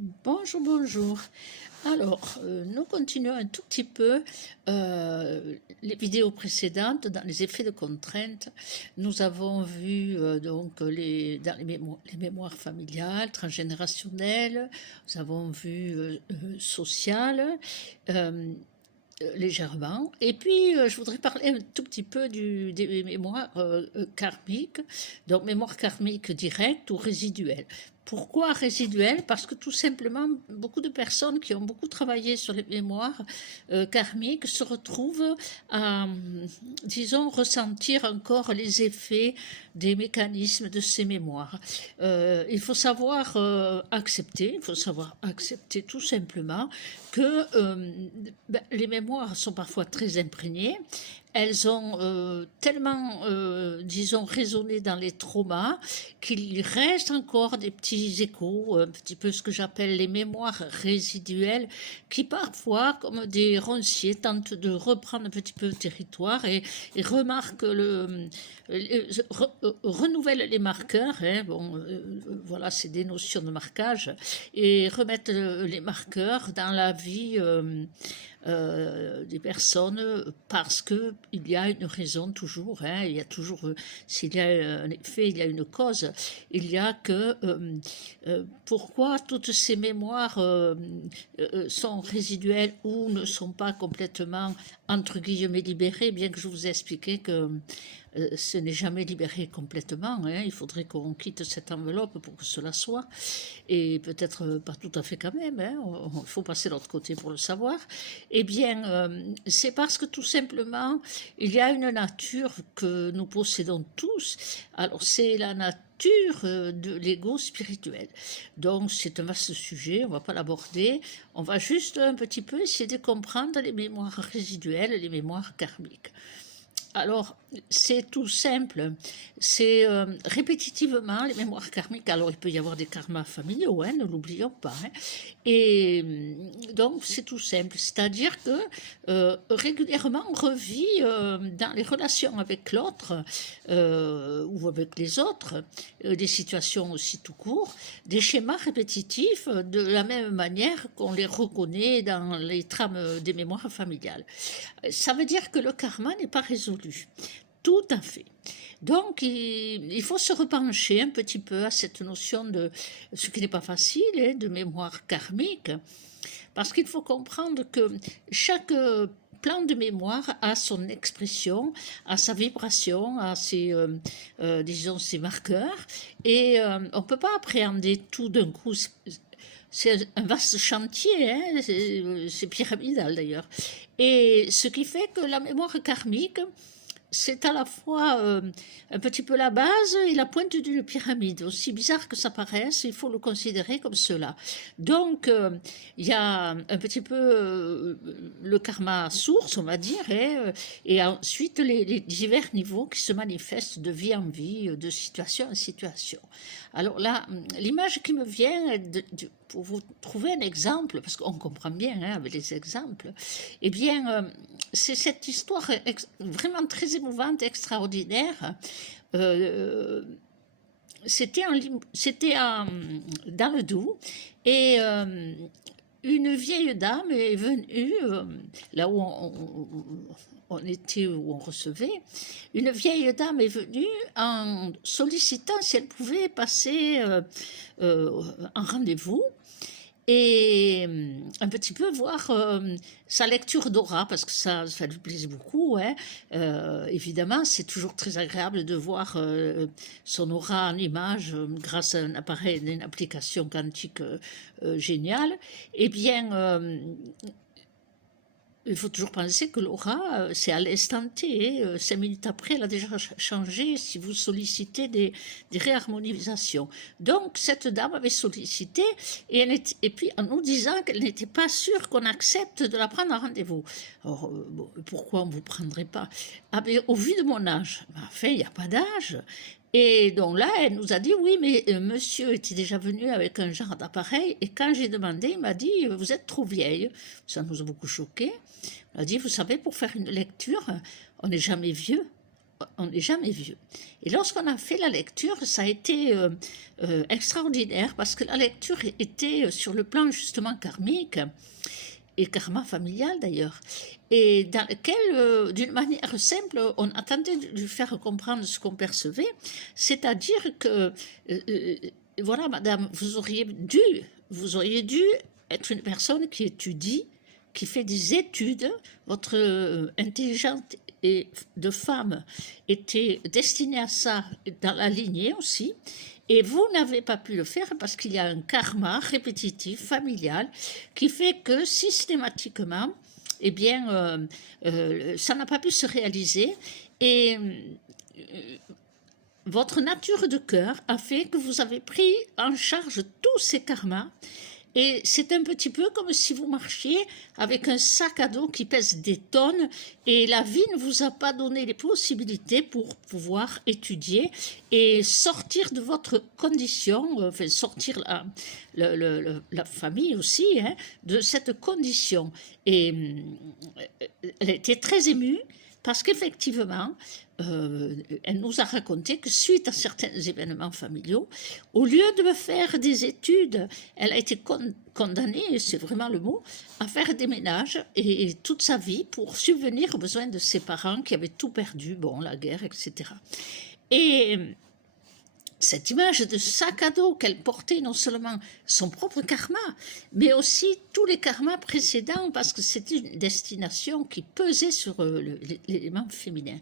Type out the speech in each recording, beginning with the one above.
Bonjour, bonjour. Alors, nous continuons un tout petit peu les vidéos précédentes dans les effets de contrainte. Nous avons vu donc dans les mémoires familiales, transgénérationnelles, nous avons vu sociales, euh, légèrement. Et puis, je voudrais parler un tout petit peu des mémoires karmiques, donc mémoire karmique directe ou résiduelle. Pourquoi résiduelle? Parce que tout simplement, beaucoup de personnes qui ont beaucoup travaillé sur les mémoires karmiques se retrouvent à, disons, ressentir encore les effets des mécanismes de ces mémoires. Il faut savoir accepter tout simplement que les mémoires sont parfois très imprégnées. Elles ont tellement, disons, résonné dans les traumas qu'il reste encore des petits échos, un petit peu ce que j'appelle les mémoires résiduelles, qui parfois, comme des ronciers, tentent de reprendre un petit peu le territoire et remarquent renouvellent les marqueurs. Hein, bon, voilà, c'est des notions de marquage, et remettent les marqueurs dans la vie des personnes parce que il y a une raison toujours, hein, il y a toujours, s'il y a un effet, il y a une cause, il y a que pourquoi toutes ces mémoires sont résiduelles ou ne sont pas complètement entre guillemets libérées, bien que je vous ai expliqué que ce n'est jamais libéré complètement, hein. Il faudrait qu'on quitte cette enveloppe pour que cela soit, et peut-être pas tout à fait quand même, hein. Il faut passer de l'autre côté pour le savoir. Eh bien, c'est parce que tout simplement, il y a une nature que nous possédons tous. Alors, c'est la nature de l'ego spirituel. Donc, c'est un vaste sujet, on ne va pas l'aborder. On va juste un petit peu essayer de comprendre les mémoires résiduelles, les mémoires karmiques. Alors, c'est tout simple, c'est répétitivement les mémoires karmiques. Alors, il peut y avoir des karmas familiaux, hein, ne l'oublions pas. Hein. Et donc, c'est tout simple, c'est-à-dire que régulièrement, on revit dans les relations avec l'autre ou avec les autres, des situations aussi tout court, des schémas répétitifs de la même manière qu'on les reconnaît dans les trames des mémoires familiales. Ça veut dire que le karma n'est pas résolu. Tout à fait. Donc, il faut se repencher un petit peu à cette notion de ce qui n'est pas facile, hein, de mémoire karmique, parce qu'il faut comprendre que chaque plan de mémoire a son expression, a sa vibration, a ses, disons, ses marqueurs, et on ne peut pas appréhender tout d'un coup. C'est un vaste chantier, hein, c'est pyramidal d'ailleurs. Et ce qui fait que la mémoire karmique, c'est à la fois un petit peu la base et la pointe d'une pyramide. Aussi bizarre que ça paraisse, il faut le considérer comme cela. Donc, il y a un petit peu le karma source, on va dire, hein, et ensuite les divers niveaux qui se manifestent de vie en vie, de situation en situation. Alors là, l'image qui me vient, pour vous trouver un exemple, parce qu'on comprend bien hein, avec les exemples, eh bien, c'est cette histoire vraiment très émouvante, extraordinaire. C'était dans le Doubs, et une vieille dame est venue, là où on était, où on recevait, une vieille dame est venue en sollicitant si elle pouvait passer un rendez-vous et un petit peu voir sa lecture d'aura, parce que ça lui plaisait beaucoup. Hein. Évidemment, c'est toujours très agréable de voir son aura en image grâce à un appareil, une application quantique géniale. Eh bien, il faut toujours penser que l'aura, c'est à l'instant T. 5 minutes après, elle a déjà changé si vous sollicitez des réharmonisations. Donc, cette dame avait sollicité, et puis en nous disant qu'elle n'était pas sûre qu'on accepte de la prendre en rendez-vous. Alors, bon, pourquoi on ne vous prendrait pas? Ah, mais au vu de mon âge, enfin, il n'y a pas d'âge. Et donc là, elle nous a dit, oui, mais monsieur était déjà venu avec un genre d'appareil, et quand j'ai demandé, il m'a dit, vous êtes trop vieille. Ça nous a beaucoup choqués. On a dit, vous savez, pour faire une lecture, on n'est jamais vieux. on n'est jamais vieux. Et lorsqu'on a fait la lecture, ça a été extraordinaire parce que la lecture était sur le plan justement karmique et karma familial d'ailleurs, et dans lequel, d'une manière simple, on a tenté de lui faire comprendre ce qu'on percevait, c'est-à-dire que, voilà, madame, vous auriez dû être une personne qui étudie, qui fait des études, votre intelligence et de femme était destinée à ça dans la lignée aussi, et vous n'avez pas pu le faire parce qu'il y a un karma répétitif, familial, qui fait que systématiquement, eh bien, ça n'a pas pu se réaliser. Et votre nature de cœur a fait que vous avez pris en charge tous ces karmas. Et c'est un petit peu comme si vous marchiez avec un sac à dos qui pèse des tonnes et la vie ne vous a pas donné les possibilités pour pouvoir étudier et sortir de votre condition, enfin sortir la famille aussi, hein, de cette condition. Et elle était très émue parce qu'effectivement, elle nous a raconté que suite à certains événements familiaux, au lieu de faire des études, elle a été condamnée, c'est vraiment le mot, à faire des ménages et toute sa vie pour subvenir aux besoins de ses parents qui avaient tout perdu, bon, la guerre, etc. Et cette image de sac à dos qu'elle portait, non seulement son propre karma, mais aussi tous les karmas précédents, parce que c'était une destination qui pesait sur l'élément féminin.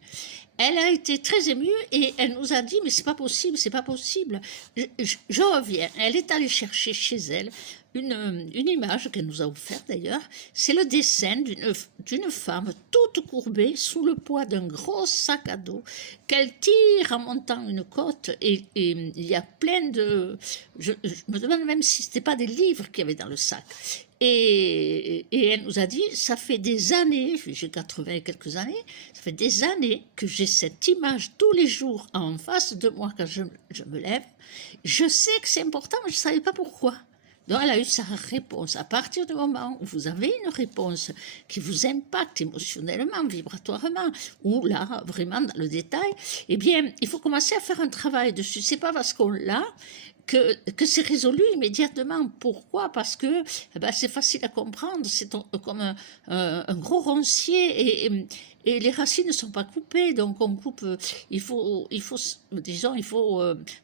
Elle a été très émue et elle nous a dit « mais c'est pas possible, c'est pas possible ». Je reviens. Elle est allée chercher chez elle une image qu'elle nous a offerte d'ailleurs. C'est le dessin d'une femme toute courbée sous le poids d'un gros sac à dos qu'elle tire en montant une côte et il y a plein de... Je me demande même si ce n'était pas des livres qu'il y avait dans le sac. Et elle nous a dit, ça fait des années, j'ai 80 et quelques années, ça fait des années que j'ai cette image tous les jours en face de moi quand je me lève. Je sais que c'est important, mais je ne savais pas pourquoi. Donc elle a eu sa réponse. À partir du moment où vous avez une réponse qui vous impacte émotionnellement, vibratoirement, ou là, vraiment dans le détail, eh bien, il faut commencer à faire un travail dessus. C'est pas parce qu'on l'a que c'est résolu immédiatement. Pourquoi? Parce que c'est facile à comprendre, c'est comme un gros roncier et les racines ne sont pas coupées, donc on coupe, il faut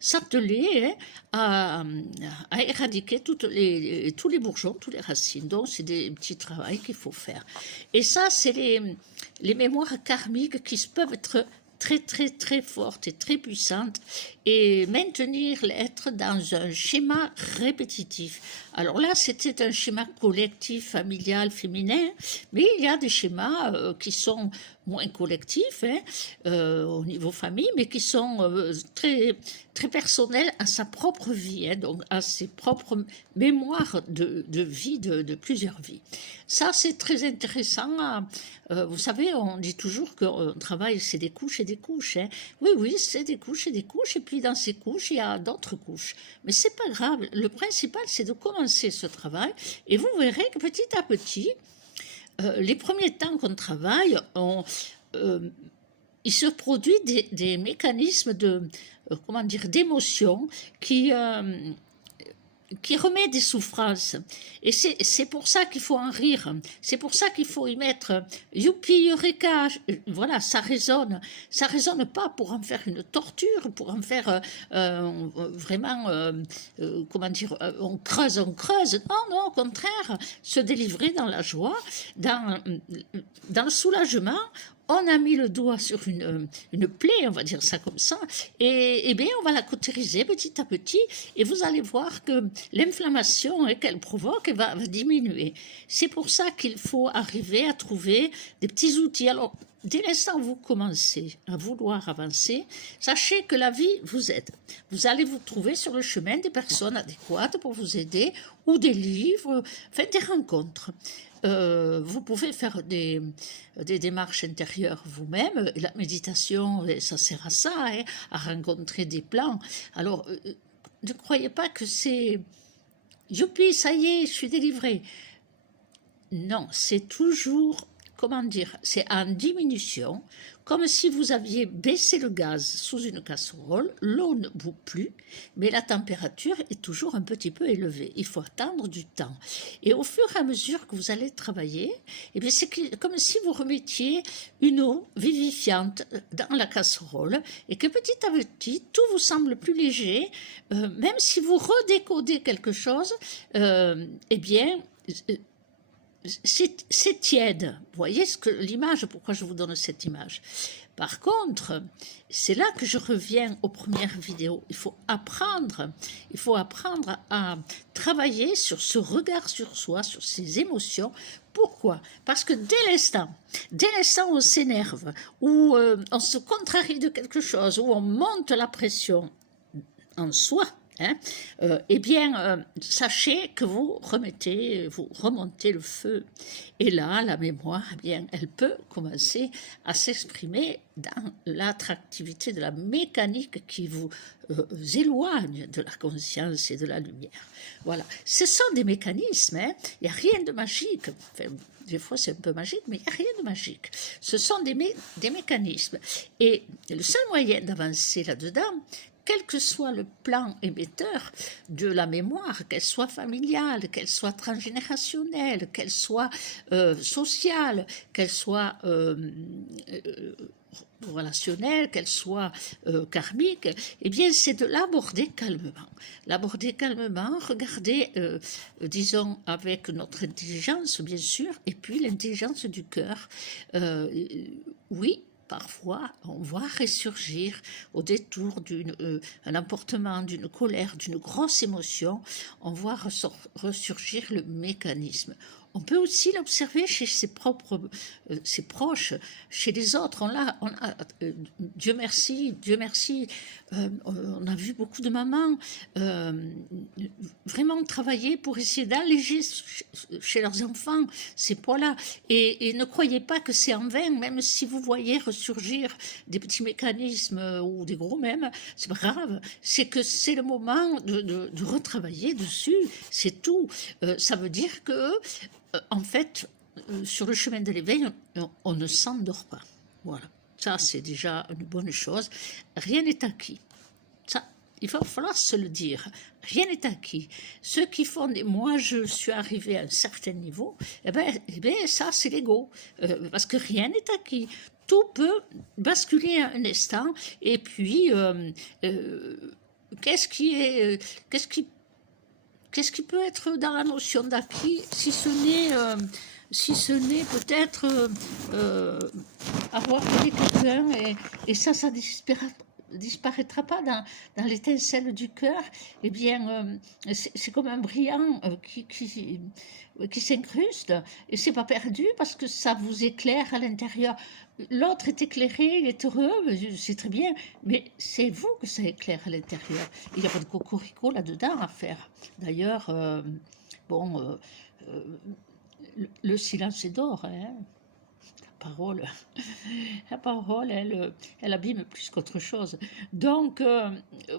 s'atteler à éradiquer tous les bourgeons, toutes les racines. Donc c'est des petits travaux qu'il faut faire. Et ça, c'est les mémoires karmiques qui peuvent être très très très forte et très puissante et maintenir l'être dans un schéma répétitif. Alors là, c'était un schéma collectif, familial, féminin, mais il y a des schémas qui sont moins collectifs au niveau famille, mais qui sont très, très personnels à sa propre vie, donc à ses propres mémoires de vie, de plusieurs vies. Ça, c'est très intéressant. Vous savez, on dit toujours qu'un travail, c'est des couches et des couches. Oui, c'est des couches et des couches, et puis dans ces couches, il y a d'autres couches. Mais c'est pas grave. Le principal, c'est de commencer ce travail, et vous verrez que petit à petit, les premiers temps qu'on travaille, il se produit des mécanismes d'émotion qui remet des souffrances. Et c'est pour ça qu'il faut en rire. C'est pour ça qu'il faut y mettre youpi, eureka. Voilà, ça résonne. Ça résonne pas pour en faire une torture, pour en faire vraiment, on creuse. Non, au contraire, se délivrer dans la joie, dans le soulagement. On a mis le doigt sur une plaie, on va dire ça comme ça, et bien on va la cautériser petit à petit, et vous allez voir que l'inflammation qu'elle provoque va diminuer. C'est pour ça qu'il faut arriver à trouver des petits outils. Alors, dès l'instant où vous commencez à vouloir avancer, sachez que la vie vous aide. Vous allez vous trouver sur le chemin des personnes adéquates pour vous aider, ou des livres, enfin des rencontres. Vous pouvez faire des démarches intérieures vous-même. La méditation, ça sert à ça, à rencontrer des plans. Alors, ne croyez pas que c'est « youpi, ça y est, je suis délivrée ». Non, c'est toujours comment dire, c'est en diminution, comme si vous aviez baissé le gaz sous une casserole, l'eau ne bout plus, mais la température est toujours un petit peu élevée. Il faut attendre du temps. Et au fur et à mesure que vous allez travailler, eh bien c'est comme si vous remettiez une eau vivifiante dans la casserole et que petit à petit, tout vous semble plus léger, même si vous redécodez quelque chose, eh bien, c'est tiède. Vous voyez l'image, pourquoi je vous donne cette image. Par contre, c'est là que je reviens aux premières vidéos. Il faut apprendre à travailler sur ce regard sur soi, sur ses émotions. Pourquoi? Parce que dès l'instant où on s'énerve, où on se contrarie de quelque chose, où on monte la pression en soi, eh bien, sachez que vous remontez le feu. Et là, la mémoire, eh bien, elle peut commencer à s'exprimer dans l'attractivité de la mécanique qui vous éloigne de la conscience et de la lumière. Voilà. Ce sont des mécanismes, il n'y a rien de magique. Enfin, des fois, c'est un peu magique, mais il n'y a rien de magique. Ce sont des mécanismes. Et le seul moyen d'avancer là-dedans, quel que soit le plan émetteur de la mémoire, qu'elle soit familiale, qu'elle soit transgénérationnelle, qu'elle soit sociale, qu'elle soit relationnelle, qu'elle soit karmique, eh bien c'est de l'aborder calmement. L'aborder calmement, regarder, disons, avec notre intelligence, bien sûr, et puis l'intelligence du cœur. Oui, parfois, on voit ressurgir au détour d'un emportement, d'une colère, d'une grosse émotion, on voit ressurgir le mécanisme. On peut aussi l'observer chez ses proches, chez les autres. Dieu merci, on a vu beaucoup de mamans vraiment travailler pour essayer d'alléger chez leurs enfants ces poids-là. Et ne croyez pas que c'est en vain, même si vous voyez ressurgir des petits mécanismes ou des gros même, c'est pas grave. C'est que c'est le moment de retravailler dessus, c'est tout. Ça veut dire que en fait, sur le chemin de l'éveil, on ne s'endort pas. Voilà. Ça, c'est déjà une bonne chose. Rien n'est acquis. Ça, il va falloir se le dire. Rien n'est acquis. Ceux qui font des moi, je suis arrivé à un certain niveau, eh bien ça, c'est l'ego. Parce que rien n'est acquis. Tout peut basculer à un instant. Et puis, qu'est-ce qui peut être dans la notion d'acquis, si ce n'est peut-être avoir aidé quelqu'un et ça disparaîtra pas dans l'étincelle du cœur. Eh bien, c'est comme un brillant qui s'incruste et c'est pas perdu parce que ça vous éclaire à l'intérieur. L'autre est éclairé, il est heureux, c'est très bien, mais c'est vous que ça éclaire à l'intérieur. Il n'y a pas de cocorico là-dedans à faire. D'ailleurs, le silence est d'or, hein. La parole, elle abîme plus qu'autre chose. Donc,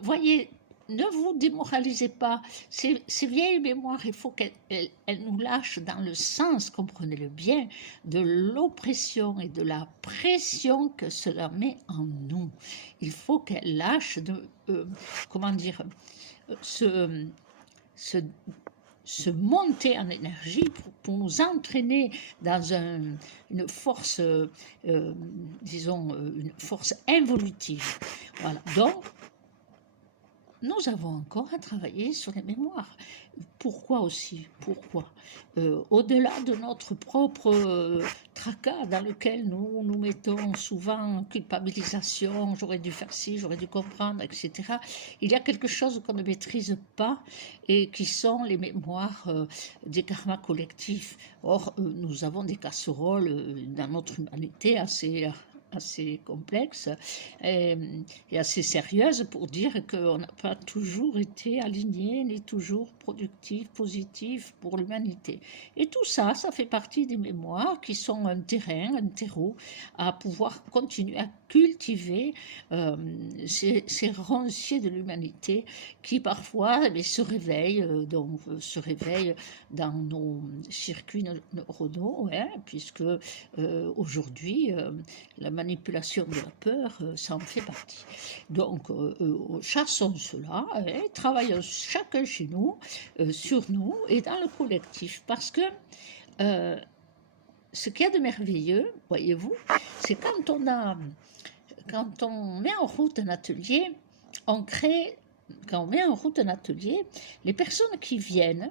voyez, ne vous démoralisez pas. Ces vieilles mémoires, il faut qu'elles nous lâchent dans le sens, comprenez-le bien, de l'oppression et de la pression que cela met en nous. Il faut qu'elles lâchent se monter en énergie pour nous entraîner dans une force, disons, une force involutive. Voilà. Donc, nous avons encore à travailler sur les mémoires. Pourquoi aussi? Pourquoi au-delà de notre propre tracas dans lequel nous nous mettons souvent culpabilisation, j'aurais dû faire ci, j'aurais dû comprendre, etc. Il y a quelque chose qu'on ne maîtrise pas et qui sont les mémoires des karmas collectifs. Or, nous avons des casseroles dans notre humanité assez complexe et assez sérieuse pour dire qu'on n'a pas toujours été aligné, ni toujours productif, positif pour l'humanité. Et tout ça, ça fait partie des mémoires qui sont un terrain, un terreau à pouvoir continuer à cultiver ces ronciers de l'humanité qui parfois se réveillent, se réveillent dans nos circuits neuronaux, hein, puisque aujourd'hui, la manipulation de la peur, ça en fait partie. Donc, chassons cela, hein, travaillons chacun chez nous, sur nous et dans le collectif, parce que ce qu'il y a de merveilleux, voyez-vous, c'est quand on met en route un atelier, quand on met en route un atelier, les personnes qui viennent,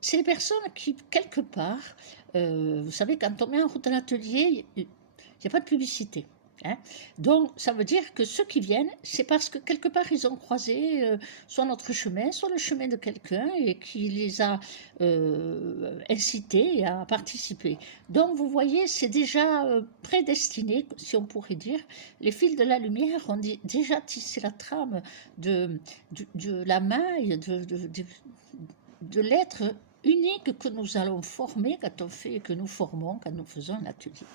c'est les personnes qui, quelque part, vous savez, quand on met en route un atelier, il n'y a pas de publicité. Hein. Donc, ça veut dire que ceux qui viennent, c'est parce que quelque part, ils ont croisé soit notre chemin, soit le chemin de quelqu'un et qui les a incités à participer. Donc, vous voyez, c'est déjà prédestiné, si on pourrait dire. Les fils de la lumière ont déjà tissé la trame de la maille, de l'être unique que nous allons former que nous formons quand nous faisons un atelier.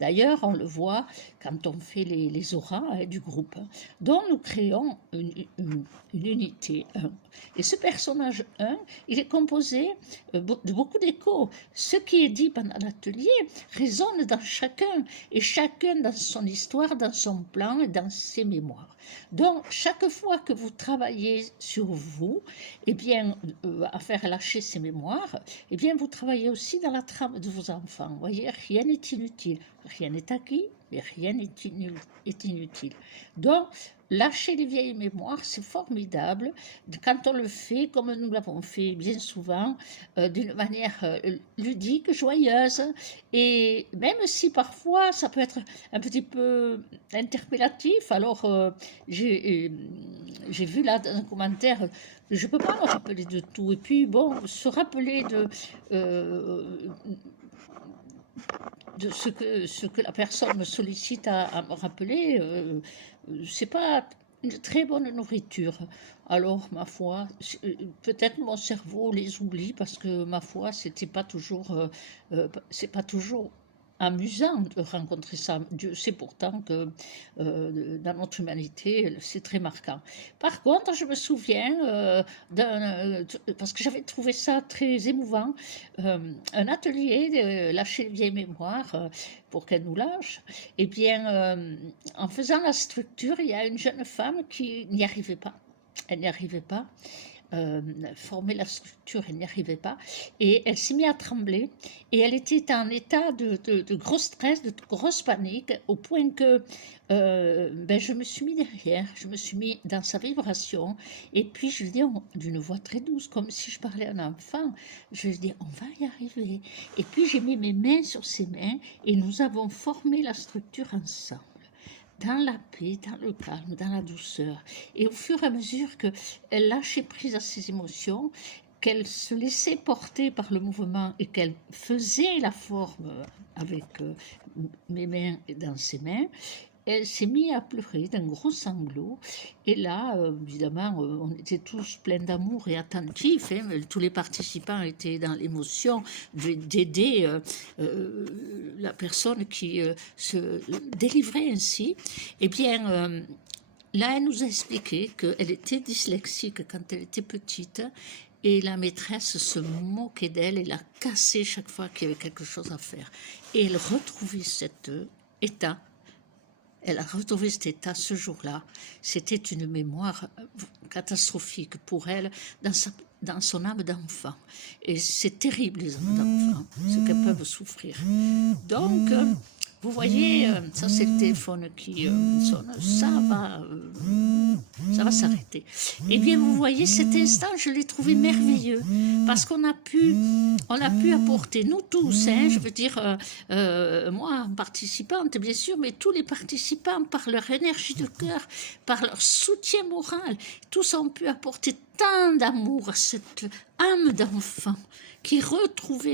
D'ailleurs, on le voit quand on fait les auras du groupe, dont nous créons une unité 1. Et ce personnage 1, il est composé de beaucoup d'échos. Ce qui est dit pendant l'atelier résonne dans chacun, et chacun dans son histoire, dans son plan et dans ses mémoires. Donc, chaque fois que vous travaillez sur vous, eh bien, à faire lâcher ces mémoires, eh bien, vous travaillez aussi dans la trame de vos enfants. Vous voyez, rien n'est inutile. Rien n'est acquis, mais rien n'est inutile. Donc, lâcher les vieilles mémoires, c'est formidable quand on le fait, comme nous l'avons fait bien souvent, d'une manière ludique, joyeuse, et même si parfois ça peut être un petit peu interpellatif. Alors, j'ai vu là dans un commentaire, je ne peux pas me rappeler de tout, et puis bon, se rappeler de ce que la personne me sollicite à me rappeler, c'est pas une très bonne nourriture. Alors, ma foi, peut-être mon cerveau les oublie parce que, ma foi, c'est pas toujours amusant de rencontrer ça. Dieu sait pourtant que dans notre humanité, c'est très marquant. Par contre, je me souviens, parce que j'avais trouvé ça très émouvant, un atelier de lâcher les vieilles mémoires pour qu'elle nous lâche. Eh bien, en faisant la structure, il y a une jeune femme qui n'y arrivait pas. Elle n'y arrivait pas. Former la structure, elle n'y arrivait pas, et elle s'est mise à trembler, et elle était en état de gros stress, de grosse panique, au point que je me suis mis derrière, je me suis mis dans sa vibration, et puis je lui dis d'une voix très douce, comme si je parlais à un enfant, je lui dis on va y arriver, et puis j'ai mis mes mains sur ses mains, et nous avons formé la structure ensemble, dans la paix, dans le calme, dans la douceur. Et au fur et à mesure qu'elle lâchait prise à ses émotions, qu'elle se laissait porter par le mouvement et qu'elle faisait la forme avec mes mains et dans ses mains, elle s'est mise à pleurer d'un gros sanglot. Et là, évidemment, on était tous pleins d'amour et attentifs. Hein, tous les participants étaient dans l'émotion d'aider la personne qui se délivrait ainsi. Eh bien, là, elle nous a expliqué qu'elle était dyslexique quand elle était petite. Et la maîtresse se moquait d'elle et la cassait chaque fois qu'il y avait quelque chose à faire. Et elle retrouvait cet état. Elle a retrouvé cet état ce jour-là. C'était une mémoire catastrophique pour elle dans son âme d'enfant. Et c'est terrible, les âmes d'enfant, ce qu'elles peuvent souffrir. Donc, vous voyez, ça c'est le téléphone qui sonne, ça va s'arrêter. Eh bien, vous voyez, cet instant, je l'ai trouvé merveilleux, parce qu'on a pu apporter, nous tous, hein, je veux dire, moi, participante, bien sûr, mais tous les participants, par leur énergie de cœur, par leur soutien moral, tous ont pu apporter tant d'amour à cette âme d'enfant,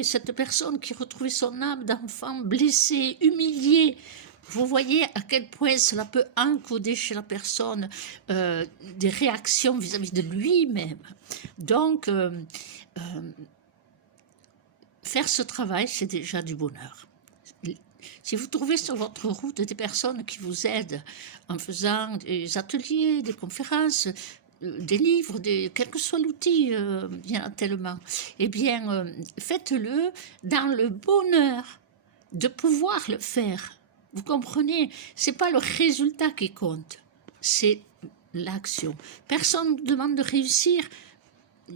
cette personne qui retrouvait son âme d'enfant blessée, humiliée. Vous voyez à quel point cela peut encoder chez la personne des réactions vis-à-vis de lui-même. Donc, faire ce travail, c'est déjà du bonheur. Si vous trouvez sur votre route des personnes qui vous aident en faisant des ateliers, des conférences, des livres, quel que soit l'outil, il y en a tellement, eh bien, faites-le dans le bonheur de pouvoir le faire. Vous comprenez? Ce n'est pas le résultat qui compte, c'est l'action. Personne ne demande de réussir.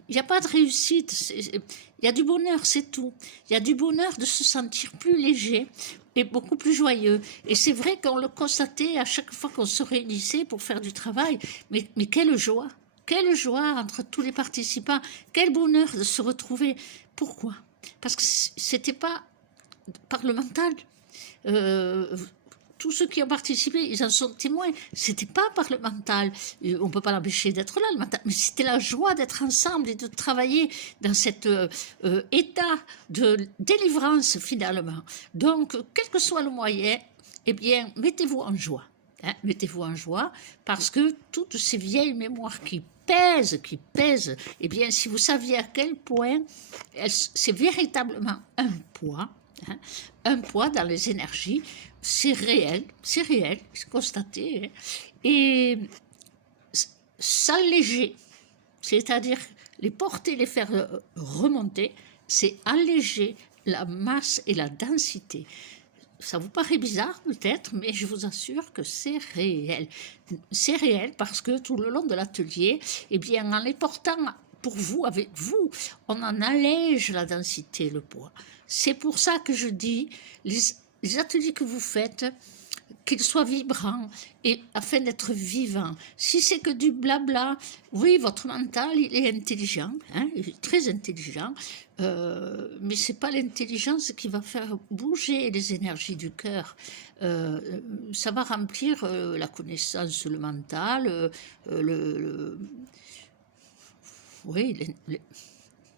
Il n'y a pas de réussite, il y a du bonheur, c'est tout. Il y a du bonheur de se sentir plus léger et beaucoup plus joyeux. Et c'est vrai qu'on le constatait à chaque fois qu'on se réunissait pour faire du travail. Mais quelle joie! Quelle joie entre tous les participants! Quel bonheur de se retrouver! Pourquoi? Parce que c'était pas par le mental. Tous ceux qui ont participé, ils en sont témoins. C'était pas par le mental. On peut pas l'empêcher d'être là, le mental. Mais c'était la joie d'être ensemble et de travailler dans cet état de délivrance, finalement. Donc, quel que soit le moyen, eh bien, mettez-vous en joie. Hein, mettez-vous en joie, parce que toutes ces vieilles mémoires qui pèsent, eh bien, si vous saviez à quel point c'est véritablement un poids, hein, un poids dans les énergies, c'est réel, c'est constaté, hein, et s'alléger, c'est-à-dire les porter, les faire remonter, c'est alléger la masse et la densité. Ça vous paraît bizarre peut-être, mais je vous assure que c'est réel. C'est réel parce que tout le long de l'atelier, eh bien, en les portant pour vous, avec vous, on en allège la densité, le poids. C'est pour ça que je dis, les ateliers que vous faites, qu'ils soient vibrants et afin d'être vivants. Si c'est que du blabla, oui, votre mental, il est intelligent, hein, il est très intelligent, mais ce n'est pas l'intelligence qui va faire bouger les énergies du cœur. Ça va remplir la connaissance, le mental, oui,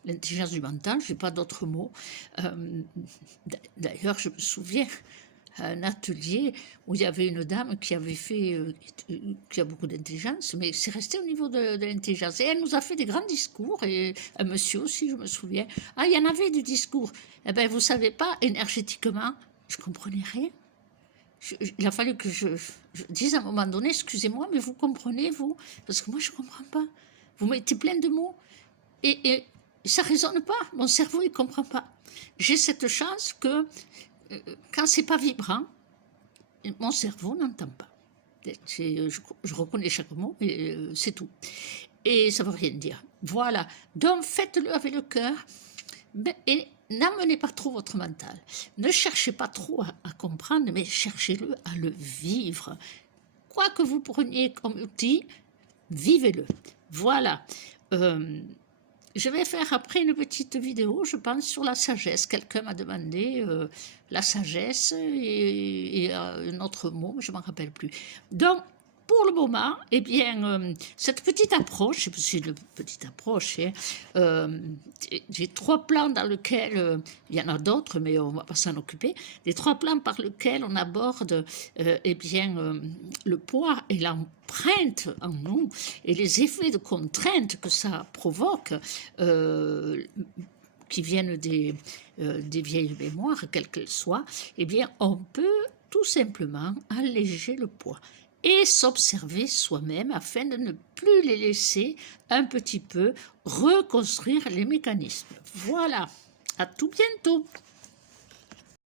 l'intelligence du mental, je n'ai pas d'autres mots. D'ailleurs, je me souviens un atelier où il y avait une dame qui avait fait, qui a beaucoup d'intelligence, mais c'est resté au niveau de l'intelligence. Et elle nous a fait des grands discours, et un monsieur aussi, je me souviens. Ah, il y en avait du discours. Eh bien, vous ne savez pas, énergétiquement, je ne comprenais rien. Il a fallu que je dise à un moment donné, excusez-moi, mais vous comprenez, vous? Parce que moi, je ne comprends pas. Vous mettez plein de mots, et ça ne résonne pas. Mon cerveau, il ne comprend pas. J'ai cette chance que quand c'est pas vibrant, mon cerveau n'entend pas. Je reconnais chaque mot et c'est tout. Et ça ne veut rien dire. Voilà. Donc faites-le avec le cœur et n'amenez pas trop votre mental. Ne cherchez pas trop à comprendre, mais cherchez-le à le vivre. Quoi que vous preniez comme outil, vivez-le. Voilà. Je vais faire après une petite vidéo, je pense, sur la sagesse. Quelqu'un m'a demandé la sagesse et un autre mot, je ne m'en rappelle plus. Donc, pour le moment, eh bien, cette petite approche, c'est une petite approche, hein, j'ai 3 plans dans lesquels, il y en a d'autres, mais on ne va pas s'en occuper, les 3 plans par lesquels on aborde eh bien, le poids et l'empreinte en nous et les effets de contrainte que ça provoque, qui viennent des vieilles mémoires, quelles qu'elles soient, eh bien, on peut tout simplement alléger le poids et s'observer soi-même afin de ne plus les laisser un petit peu reconstruire les mécanismes. Voilà, à tout bientôt.